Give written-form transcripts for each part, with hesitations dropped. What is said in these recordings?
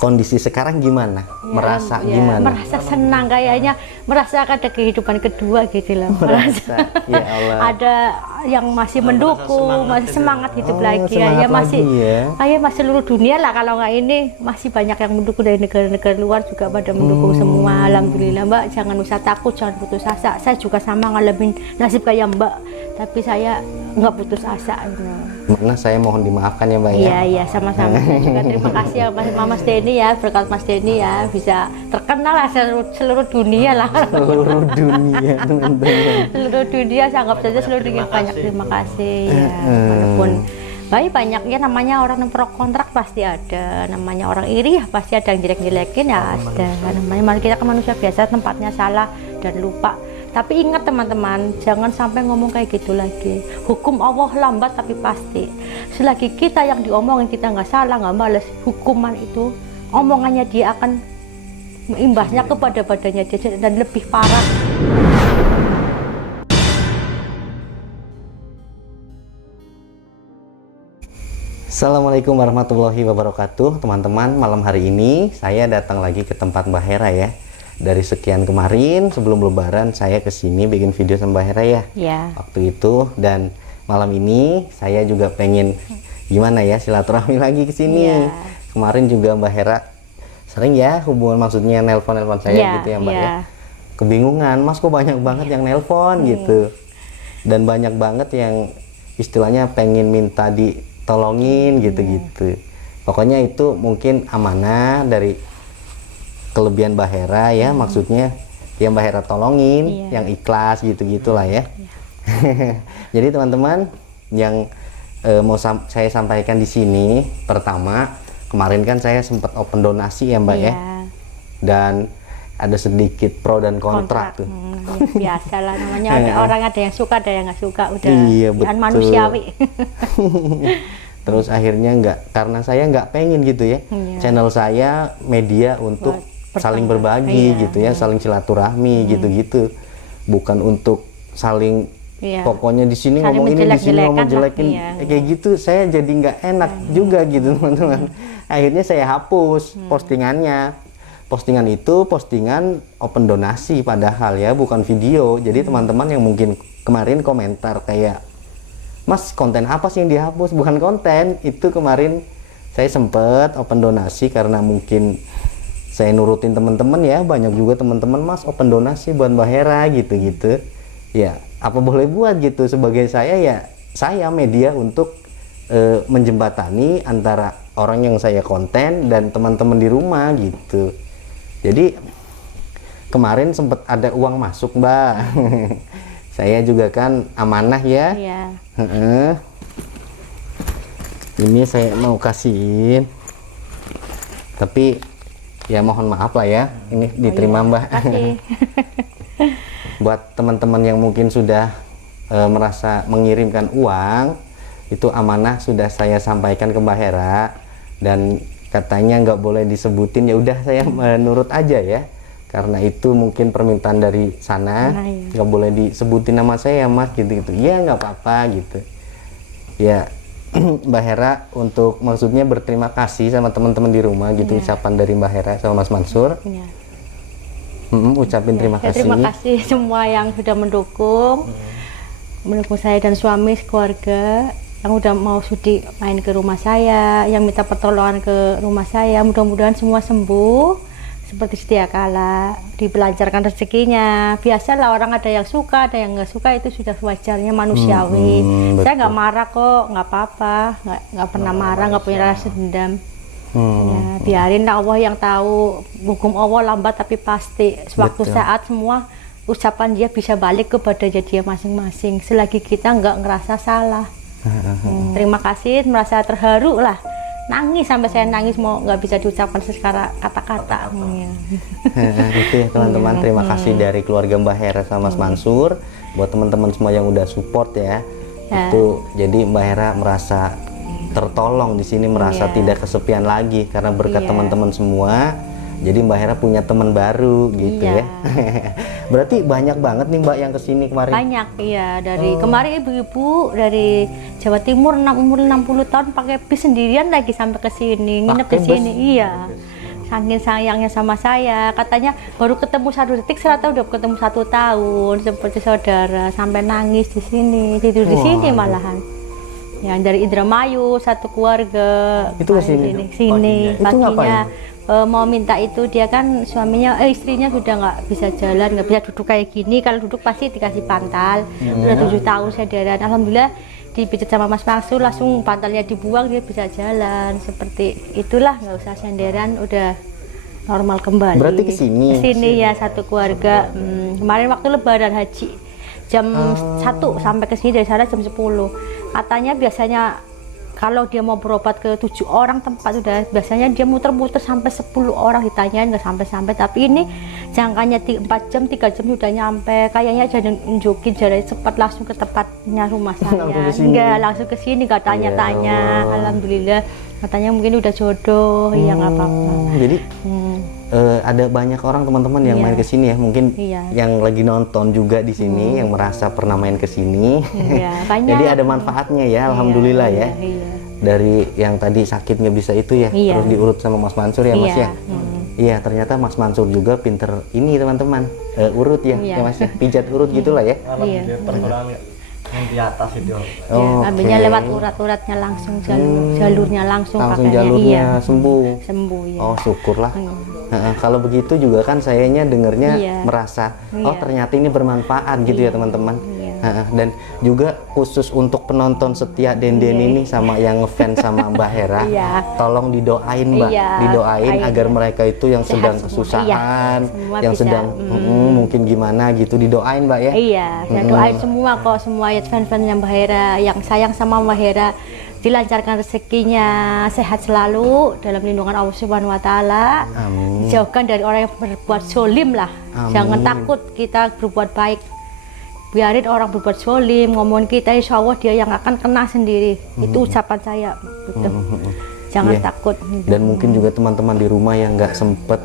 kondisi sekarang gimana? Ya, Merasa ya, gimana? merasa senang, kayaknya merasa ada kehidupan kedua gitu loh. Merasa, ya Allah. Ada yang masih mendukung, masih semangat hidup lagi ya, semangat masih lagi ya. kayak seluruh dunia lah, kalau nggak ini masih banyak yang mendukung dari negara-negara luar juga pada mendukung semua. Alhamdulillah Mbak, jangan usah takut, jangan putus asa. Saya juga sama ngalamin nasib kayak Mbak, tapi saya nggak putus asa. Mana saya mohon dimaafkan ya Mbak ya. Iya iya, sama-sama. Saya juga terima kasih ya Mas Denny ya, berkat Mas Denny ya bisa terkenal lah seluruh dunia lah. Seluruh dunia teman-teman. Seluruh dunia, saya anggap saja seluruh dunia. Banyak terima kasih ya. Walaupun banyak ya, namanya orang yang pro kontrak pasti ada, namanya orang iri ya pasti ada yang jelek-jelekin ya ada. Namanya kita kan manusia biasa, tempatnya salah dan lupa. Tapi ingat teman-teman, jangan sampai ngomong kayak gitu lagi. Hukum Allah lambat tapi pasti. Selagi kita yang diomongin kita nggak salah, nggak balas, hukuman itu omongannya dia akan imbasnya kepada badannya dia dan lebih parah. Assalamualaikum warahmatullahi wabarakatuh. Teman-teman, malam hari ini saya datang lagi ke tempat Mbak Hera ya. Dari sekian kemarin sebelum lebaran saya kesini bikin video sama Mbak Hera ya. Waktu itu, dan malam ini saya juga pengen gimana ya, silaturahmi lagi ke sini. Kemarin juga Mbak Hera sering ya hubungan, maksudnya nelpon saya gitu ya Mbak ya. Kebingungan, Mas kok banyak banget yang nelpon gitu. Dan banyak banget yang istilahnya pengen minta ditolongin gitu-gitu. Pokoknya itu mungkin amanah dari kelebihan Mbak Hera ya, maksudnya yang Mbak Hera tolongin, yang ikhlas gitu-gitulah ya. Jadi teman-teman yang mau saya sampaikan di sini, pertama kemarin kan saya sempat open donasi ya Mbak ya, dan ada sedikit pro dan kontra tuh. Biasalah namanya, ada orang ada yang suka, ada yang nggak suka, udah manusiawi. Terus akhirnya karena saya nggak pengen gitu ya, channel saya media untuk saling berbagi gitu ya, saling silaturahmi gitu-gitu, bukan untuk saling pokoknya di sini ngomong ini, di sini ngomong jelekin kayak gitu. Saya jadi nggak enak juga gitu teman-teman. Akhirnya saya hapus postingannya. Postingan itu postingan open donasi padahal ya, bukan video. Jadi teman-teman yang mungkin kemarin komentar kayak, Mas konten apa sih yang dihapus? Bukan konten, itu kemarin saya sempet open donasi karena mungkin saya nurutin teman-teman ya, banyak juga teman-teman Mas open donasi buat Mbak Hera gitu-gitu. Ya apa boleh buat gitu, sebagai saya ya, saya media untuk menjembatani antara orang yang saya konten dan teman-teman di rumah gitu. Jadi kemarin sempat ada uang masuk Mbak. Saya juga kan amanah ya. Ini saya mau kasihin, tapi ya mohon maaf lah ya, ini diterima Mbak. Buat teman-teman yang mungkin sudah merasa mengirimkan uang, itu amanah sudah saya sampaikan ke Mbak Hera, dan katanya nggak boleh disebutin. Ya udah saya menurut aja ya, karena itu mungkin permintaan dari sana, nggak boleh disebutin nama saya Mas gitu-gitu. Ya nggak apa-apa gitu ya. Mbak Hera untuk maksudnya berterima kasih sama teman-teman di rumah gitu, ucapan dari Mbak Hera sama Mas Mansur. Ucapin terima kasih. Terima kasih semua yang sudah mendukung saya dan suami keluarga, yang udah mau sudi main ke rumah saya, yang minta pertolongan ke rumah saya. Mudah-mudahan semua sembuh seperti sedia kala, dibelancarkan rezekinya. Biasalah orang ada yang suka, ada yang nggak suka, itu sudah wajarnya, manusiawi. Saya nggak marah kok, nggak apa-apa, nggak pernah marah, nggak punya rasa dendam. Ya, biarin Allah yang tahu, hukum Allah lambat tapi pasti. Suatu saat semua ucapan dia bisa balik kepada dia masing-masing, selagi kita nggak ngerasa salah. Terima kasih, merasa terharu lah, nangis sampai saya nangis, mau nggak bisa diucapkan secara kata-kata. Itu ya teman-teman, terima kasih dari keluarga Mbak Hera sama Mas Mansur, buat teman-teman semua yang udah support ya. Itu jadi Mbak Hera merasa tertolong di sini, merasa tidak kesepian lagi karena berkat teman-teman semua. Jadi Mbak Hera punya teman baru gitu ya. Berarti banyak banget nih Mbak yang kesini kemarin. Banyak iya, dari kemarin ibu-ibu dari Jawa Timur umur 60 tahun pakai bis sendirian lagi sampai ke sini, nginep di sini. Iya. saking sayangnya sama saya. Katanya baru ketemu 1 detik, ternyata udah ketemu 1 tahun, seperti saudara, sampai nangis di sini, tidur di sini malahan. Ya dari Indramayu satu keluarga. Itu ke sini? Sini Itu paginya. ngapain? Mau minta itu, dia kan suaminya istrinya sudah nggak bisa jalan, nggak bisa duduk kayak gini. Kalau duduk pasti dikasih pantal. Udah 7 tahun saudara. Alhamdulillah dipijat sama Mas Mansur, langsung pantalnya dibuang, dia bisa jalan. Seperti itulah, nggak usah senderan, udah normal kembali. Berarti ke sini? Ke sini ya satu keluarga. Kemarin waktu Lebaran Haji jam 1 sampai ke sini, dari sana jam 10. Katanya biasanya kalau dia mau berobat ke 7 orang tempat, udah biasanya dia muter-muter sampai 10 orang ditanyain, nggak sampai-sampai. Tapi ini jangkanya 4 jam, 3 jam sudah nyampe. Kayaknya jadi nunjukin jalan cepat langsung ke tempatnya rumah saya. Enggak, langsung ke sini, nggak tanya-tanya. Alhamdulillah, katanya mungkin udah jodoh, ya nggak apa-apa. Jadi ada banyak orang teman-teman yang main ke sini ya, mungkin yang lagi nonton juga di sini yang merasa pernah main ke sini. Jadi ada manfaatnya ya, alhamdulillah ya. Dari yang tadi sakit nggak bisa itu ya, terus diurut sama Mas Mansur ya Mas ya. Iya, ternyata Mas Mansur juga pinter ini teman-teman, urut ya, ya Mas ya, pijat urut gitulah ya. Yang di atas itu. Ambilnya lewat urat-uratnya langsung, jalurnya langsung jalurnya sembuh. Ya. Oh, syukurlah. Kalau begitu juga kan sayanya dengernya merasa ternyata ini bermanfaat gitu ya teman-teman. Dan juga khusus untuk penonton setia Denden ini sama yang ngefans sama Mbak Hera, tolong didoain Mbak, didoain agar mereka itu yang sedang kesusahan, yang sedang mungkin gimana gitu, didoain Mbak ya. Iya, saya doain semua kok, semua ya fans-fansnya Mbak Hera yang sayang sama Mbak Hera, dilancarkan rezekinya, sehat selalu dalam lindungan Allah Subhanahu wa taala. Jauhkan dari orang yang berbuat zolim lah. Jangan takut kita berbuat baik. Biarin orang berbuat zolim, ngomongin kita, insya Allah dia yang akan kena sendiri. Itu ucapan saya. Gitu. Jangan takut. Dan mungkin juga teman-teman di rumah yang nggak sempet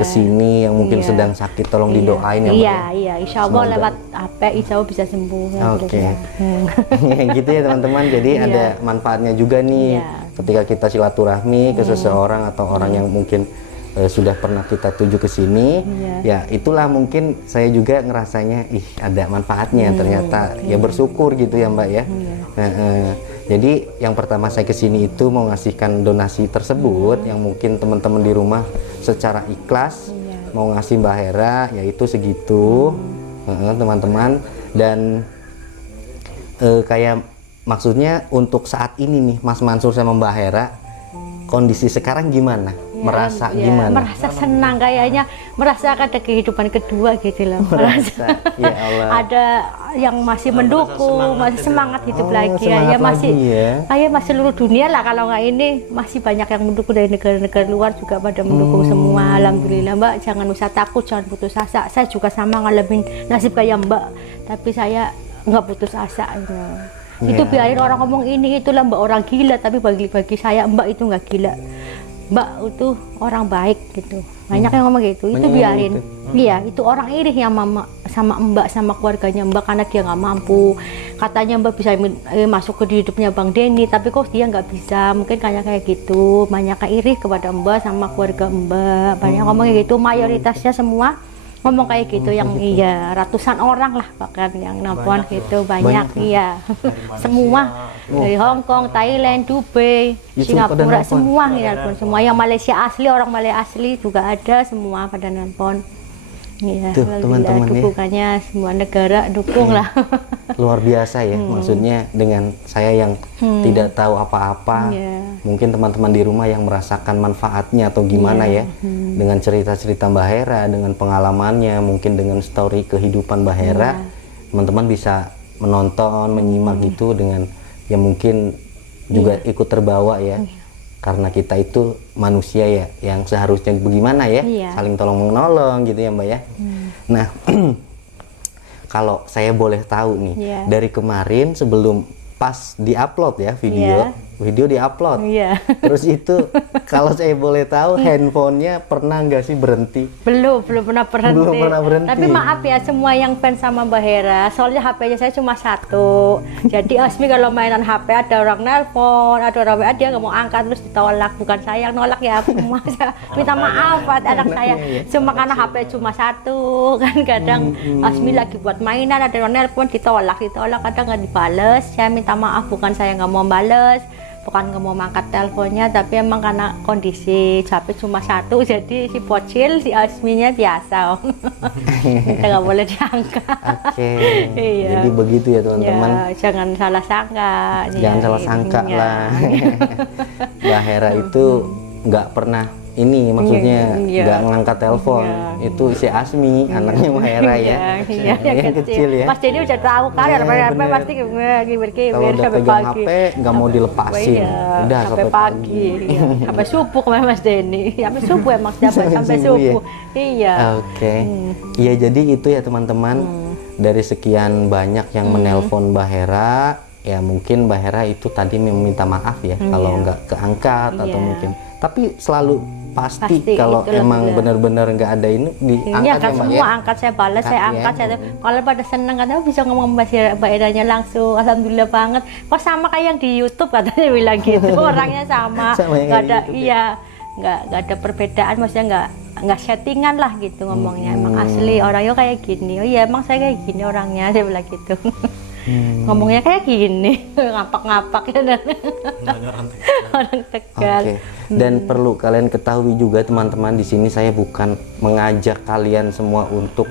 kesini, yang mungkin sedang sakit, tolong didoain ya. Iya, insya Allah lewat HP, insya Allah bisa sembuh. Oke. Gitu ya teman-teman. Jadi ada manfaatnya juga nih ketika kita silaturahmi ke seseorang atau orang yang mungkin sudah pernah kita tuju ke sini, ya itulah mungkin saya juga ngerasanya ada manfaatnya ternyata, ya bersyukur gitu ya Mbak ya. Jadi yang pertama saya ke sini itu mau ngasihkan donasi tersebut yang mungkin teman-teman di rumah secara ikhlas mau ngasih Mbak Hera, yaitu segitu teman-teman. Dan kayak maksudnya untuk saat ini nih Mas Mansur sama Mbak Hera, kondisi sekarang gimana? Merasa gimana? Merasa senang, kayaknya merasakan ada kehidupan kedua gitu loh. Merasa, ya Allah. Ada yang masih mendukung, masih semangat hidup lagi ya, masih kayak masih seluruh dunia lah, kalau nggak ini masih banyak yang mendukung dari negara-negara luar juga pada mendukung semua. Alhamdulillah Mbak, jangan usah takut, jangan putus asa. Saya juga sama ngalamin nasib kayak Mbak, tapi saya nggak putus asa gitu. Itu biarin orang ngomong ini itulah Mbak orang gila, tapi bagi saya Mbak itu nggak gila, Mbak itu orang baik gitu. Banyak yang ngomong gitu, itu biarin. Iya, itu orang iri yang mama sama Mbak sama keluarganya Mbak karena dia nggak mampu. Katanya Mbak bisa masuk ke hidupnya Bang Denny, tapi kok dia nggak bisa. Mungkin kayak gitu. Banyak yang iri kepada Mbak sama keluarga Mbak. Banyak ngomong gitu. Mayoritasnya semua ngomong kayak gitu, yang ratusan orang lah bahkan yang nonton gitu, banyak semua dari Hong Kong, Thailand, Dubai, Singapura, semua semua yang Malaysia asli, orang Malaysia asli juga ada, semua pada nonton. Tuh teman-teman dukungannya semua negara dukung lah. Luar biasa ya, maksudnya dengan saya yang tidak tahu apa-apa, mungkin teman-teman di rumah yang merasakan manfaatnya atau gimana dengan cerita-cerita Mbak Hera, dengan pengalamannya, mungkin dengan story kehidupan Mbak Hera, teman-teman bisa menonton, menyimak gitu dengan yang mungkin juga ikut terbawa ya. Karena kita itu manusia ya, yang seharusnya bagaimana ya, saling tolong menolong gitu ya Mbak ya. Nah, kalau saya boleh tahu nih, dari kemarin sebelum pas diupload ya video, video diupload. Iya. Terus itu kalau saya boleh tahu handphonenya pernah nggak sih berhenti? Belum pernah berhenti. Belum pernah berhenti. Tapi maaf ya semua yang fans sama Mbak Hera, soalnya HP-nya saya cuma satu. Jadi Asmi kalau mainan HP ada orang nelpon, ada orang WA dia nggak mau angkat terus ditolak. Bukan saya yang nolak ya, minta maaf buat anak saya. Cuma karena HP cuma satu kan kadang Asmi lagi buat mainan ada orang nelpon ditolak kadang nggak dibales. Saya minta maaf bukan saya nggak mau bales. Bukan nggak mau angkat teleponnya, tapi emang karena kondisi HP cuma satu, jadi si bocil, si Asminya biasa, kita nggak boleh diangkat. Oke. Iya. Jadi begitu ya teman-teman. Ya, jangan salah sangka. Jangan salah sangka Ya. lah. Mbak Hera itu nggak pernah ini, maksudnya Iya. nggak ngangkat telepon. Iya. Itu si Asmi, anaknya Mbak Hera ya. Iya, yang kecil ya. Mas Denny udah tahu kan, Iya, HP bener. pasti kibir-kibir Kalau udah sampai pegang pagi. HP nggak mau dilepasin. Iya, Udah sampai pagi. Iya. Sampai subuh kemarin Mas Denny. Sampai subuh emang sampai Subuh ya? subuh. Iya. Oke. Iya, jadi itu ya teman-teman. Dari sekian banyak yang menelpon Mbak Hera, ya mungkin Mbak Hera itu tadi meminta maaf ya kalau nggak keangkat atau Iya. mungkin. Tapi selalu pasti Pasti, kalau itu emang alhamdulillah. benar-benar nggak ada ini diangkat Iya ya kan Mbak semua ya. angkat, saya balas, saya Iya. angkat, saya kalau pada seneng katanya bisa ngomong Mbak Heranya langsung, alhamdulillah banget. Kok sama kayak yang di YouTube katanya bilang gitu, orangnya sama, Sama yang nggak di ada, YouTube ya? iya, nggak ada perbedaan, maksudnya nggak settingan lah gitu ngomongnya, emang asli orangnya kayak gini. Oh iya emang saya kayak gini orangnya, saya bilang gitu. Ngomongnya kayak gini, ngapak-ngapak ya orang Tegal. Oke. Dan perlu kalian ketahui juga teman-teman, di sini saya bukan mengajak kalian semua untuk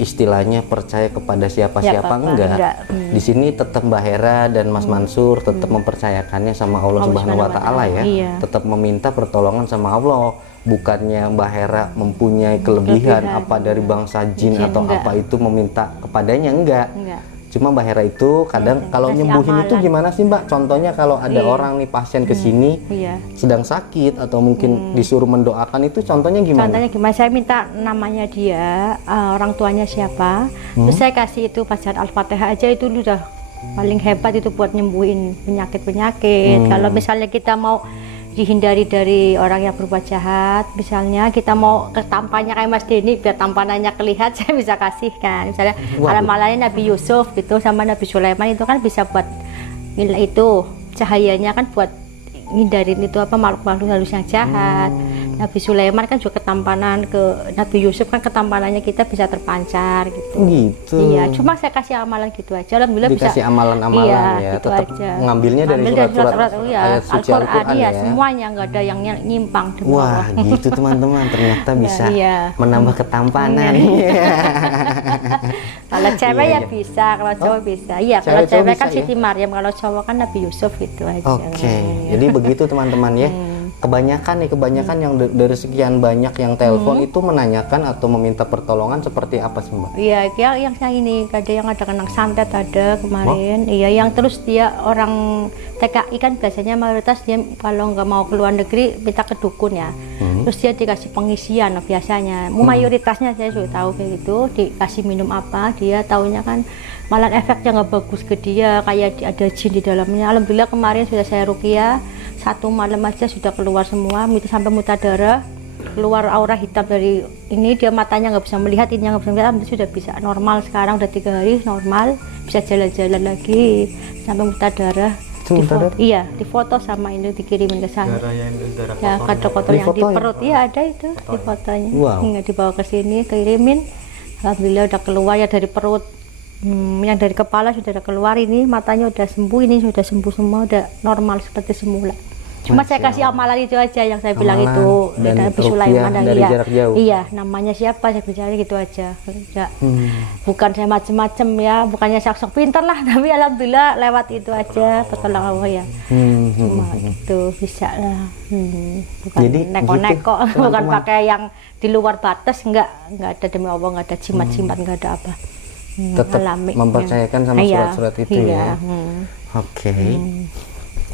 istilahnya percaya kepada siapa-siapa, enggak. Di sini tetap Mbak Hera dan Mas Mansur tetap mempercayakannya sama Allah Subhanahu wa taala ya. Iya. Tetap meminta pertolongan sama Allah. Bukannya Mbak Hera mempunyai kelebihan apa dari bangsa jin atau enggak. apa itu meminta kepadanya, enggak. Enggak. Cuma Mbak Hera itu kadang kalau kasih nyembuhin itu amalan. gimana sih Mbak? Contohnya kalau ada orang nih pasien ke sini Iya. sedang sakit atau mungkin disuruh mendoakan, itu contohnya gimana? Contohnya gimana? Saya minta namanya dia, orang tuanya siapa, terus saya kasih itu bacaan Al-Fatihah aja, itu udah paling hebat itu buat nyembuhin penyakit-penyakit. Kalau misalnya kita mau dihindari dari orang yang berbuat jahat, misalnya kita mau ke tampannya kayak Mas Denny biar tampanannya kelihatan, saya bisa kasih kan, misalnya malam-malamnya Nabi Yusuf gitu sama Nabi Sulaiman itu kan bisa buat itu cahayanya kan buat ngindarin itu apa makhluk-makhluk halus yang jahat. Nabi Sulaiman kan juga ketampanan ke Nabi Yusuf kan ketampanannya kita bisa terpancar gitu. Gitu. Iya, cuma saya kasih amalan gitu aja. Alhamdulillah Dikasih bisa. amalan-amalan Iya, ya. gitu Tetap aja. ngambilnya dari Ambil surat-surat iya, ayat suci Al-Qur'an iya, ya. semuanya nggak ada yang nyimpang. demi Wah, Allah. gitu teman-teman, ternyata bisa iya. menambah ketampanan. Kalau cewek Iya, ya iya. bisa, kalau cowok bisa. Iya, kalau Cewek-cowok cewek kan bisa ya? Siti Maryam, kalau cowok kan Nabi Yusuf gitu aja. Oke, jadi begitu teman-teman ya. Kebanyakan yang dari sekian banyak yang telepon itu menanyakan atau meminta pertolongan seperti apa sih Mbak? Iya, yang saya ini ada kenang santet ada kemarin. Iya, yang terus dia orang TKI kan biasanya mayoritas dia kalau nggak mau keluar negeri minta ke dukun ya. Terus dia dikasih pengisian biasanya. Mayoritasnya saya sudah tahu kayak gitu, dikasih minum apa, dia taunya kan malah efeknya nggak bagus ke dia, kayak ada jin di dalamnya. Alhamdulillah kemarin sudah saya ruqyah, satu malam aja sudah keluar semua, itu sampai muntah darah, keluar aura hitam dari ini, dia matanya nggak bisa melihat, ini nggak bisa melihat, itu sudah bisa normal sekarang, udah 3 hari normal, bisa jalan-jalan lagi, sampai muntah darah. Iya, difoto sama ini dikirimin ke sana. Ya, kotor yang di perut, iya ada itu di fotonya. Wow. Nggak dibawa ke sini, kirimin. Alhamdulillah udah keluar ya dari perut. Yang dari kepala sudah ada keluar, ini matanya udah sembuh, ini sudah sembuh semua, udah normal seperti semula. Cuma saya kasih amalan itu aja yang saya bilang Amalan itu dan Nabi Sulaiman ruqyah dari iya. jarak jauh. Iya, namanya siapa saya bicara gitu aja. Enggak. Bukan saya macem-macem ya, bukannya sok-sok pintar lah, tapi alhamdulillah lewat itu aja pertolongan Allah ya. Cuma itu bisa lah. Bukan Jadi neko-neko, gitu, bukan teman-teman. pakai yang di luar batas, enggak ada demi Allah, enggak ada jimat-jimat, enggak ada apa. Tetap Alami. mempercayakan sama Iya, surat-surat itu iya. ya. Oke.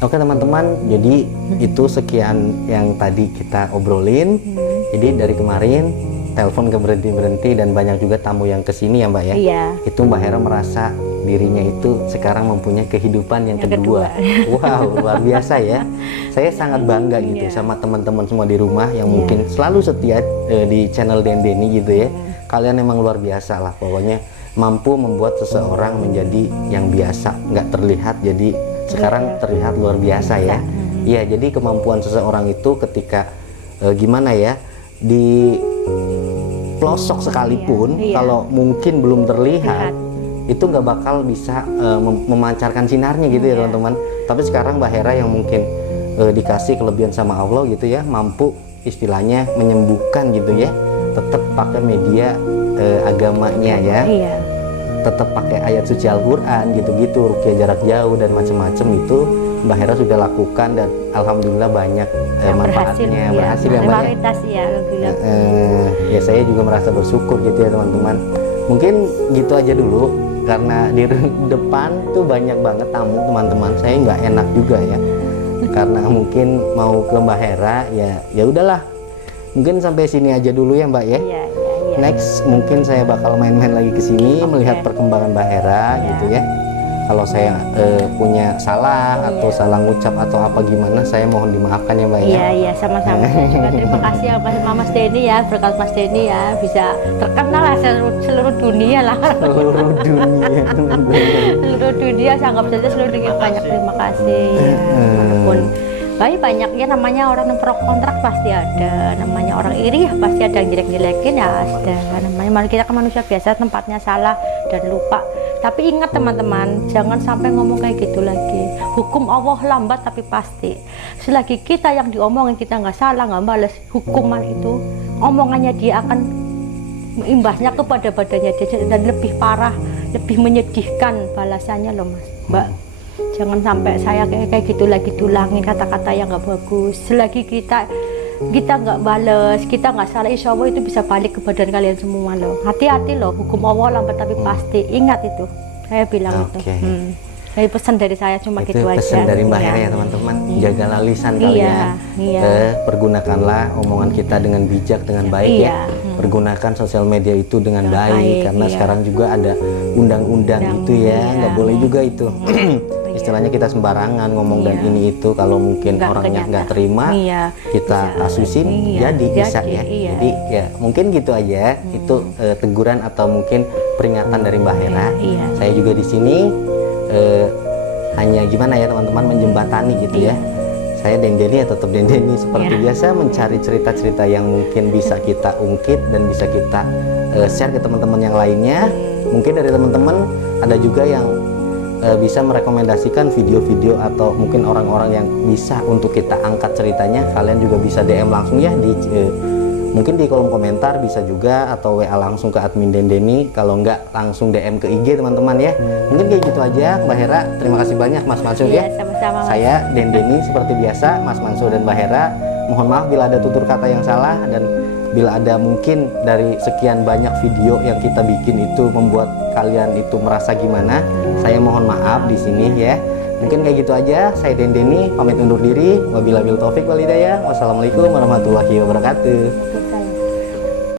Oke teman-teman, jadi itu sekian yang tadi kita obrolin. Jadi dari kemarin telepon ke berhenti-berhenti dan banyak juga tamu yang kesini ya Mbak ya. Iya. Itu Mbak Hera merasa dirinya itu sekarang mempunyai kehidupan yang kedua. Wow, luar biasa ya. Saya sangat bangga gitu sama teman-teman semua di rumah yang mungkin selalu setia di channel Dendeni gitu ya. Kalian emang luar biasa lah, pokoknya mampu membuat seseorang menjadi yang biasa, nggak terlihat jadi sekarang terlihat luar biasa ya. Iya, jadi kemampuan seseorang itu ketika gimana ya, di pelosok sekalipun kalau mungkin belum terlihat itu nggak bakal bisa memancarkan sinarnya gitu ya teman-teman. Tapi sekarang Mbak Hera yang mungkin dikasih kelebihan sama Allah gitu ya, mampu istilahnya menyembuhkan gitu ya, tetap pakai media agamanya ya, tetap pakai ayat suci Al-Quran gitu-gitu, ruqyah jarak jauh dan macam-macam itu Mbak Hera sudah lakukan dan alhamdulillah banyak manfaatnya, berhasil ya Mbak ya. Ya saya juga merasa bersyukur gitu ya teman-teman. Mungkin gitu aja dulu karena di depan tuh banyak banget tamu teman-teman. Saya nggak enak juga ya karena mungkin mau ke Mbak Hera ya udahlah. Mungkin sampai sini aja dulu ya Mbak ya. Next mungkin saya bakal main-main lagi ke sini melihat perkembangan Mbak Hera gitu ya. Kalau saya punya salah atau salah ngucap atau apa gimana, saya mohon dimaafkan ya Mbak ya. Iya, sama-sama. Juga terima kasih ya Mas Denny ya, berkat Mas Denny ya bisa terkenal lah seluruh dunia lah. Seluruh dunia. Seluruh dunia, anggap saja seluruh dunia. Banyak terima kasih. Walaupun banyak ya, namanya orang yang pro kontrak pasti ada, namanya orang iri ya pasti ada yang jelek-jelekin ya ada, namanya kita kan manusia biasa, tempatnya salah dan lupa. Tapi ingat teman-teman, jangan sampai ngomong kayak gitu lagi. Hukum Allah lambat tapi pasti. Selagi kita yang diomongin kita nggak salah, nggak balas hukuman itu, omongannya dia akan imbasnya kepada badannya dia dan lebih parah, lebih menyedihkan balasannya loh Mas, Mbak. Jangan sampai saya kayak gitu lagi tulangin kata-kata yang nggak bagus. Selagi kita nggak bales, kita nggak salah, insya Allah itu bisa balik ke badan kalian semua loh. Hati-hati loh, hukum Allah lambat tapi pasti. Ingat itu, saya bilang itu. Jadi pesan dari saya cuma itu gitu aja. Pesan dari Mbak Hera ya teman-teman. Jagalah lisan kalian. Pergunakanlah omongan kita dengan bijak, dengan baik ya. Pergunakan sosial media itu dengan baik karena sekarang juga ada undang-undang gitu ya. Nggak boleh juga itu. Istilahnya kita sembarangan ngomong dan ini itu, kalau mungkin orangnya nggak terima kita asusin jadi bisa ya. Jadi ya mungkin gitu aja. Itu teguran atau mungkin peringatan dari Mbak Hera. Saya juga di sini hanya gimana ya teman-teman, menjembatani gitu ya. Saya Dendeni ya tetap Dendeni seperti biasa, mencari cerita-cerita yang mungkin bisa kita ungkit dan bisa kita share ke teman-teman yang lainnya. Mungkin dari teman-teman ada juga yang bisa merekomendasikan video-video atau mungkin orang-orang yang bisa untuk kita angkat ceritanya. Kalian juga bisa DM langsung ya di mungkin di kolom komentar bisa juga, atau WA langsung ke admin Dendeni, kalau enggak langsung DM ke IG teman-teman ya. Mungkin kayak gitu aja Mbak Hera. Terima kasih banyak Mas Mansur ya. Sama-sama, Mas. Saya Dendeni seperti biasa, Mas Mansur dan Mbak Hera. Mohon maaf bila ada tutur kata yang salah dan bila ada mungkin dari sekian banyak video yang kita bikin itu membuat kalian itu merasa gimana, saya mohon maaf di sini ya. Mungkin kayak gitu aja. Saya Dendeni pamit undur diri. Wabillahi taufik wal hidayah. Wassalamualaikum warahmatullahi wabarakatuh.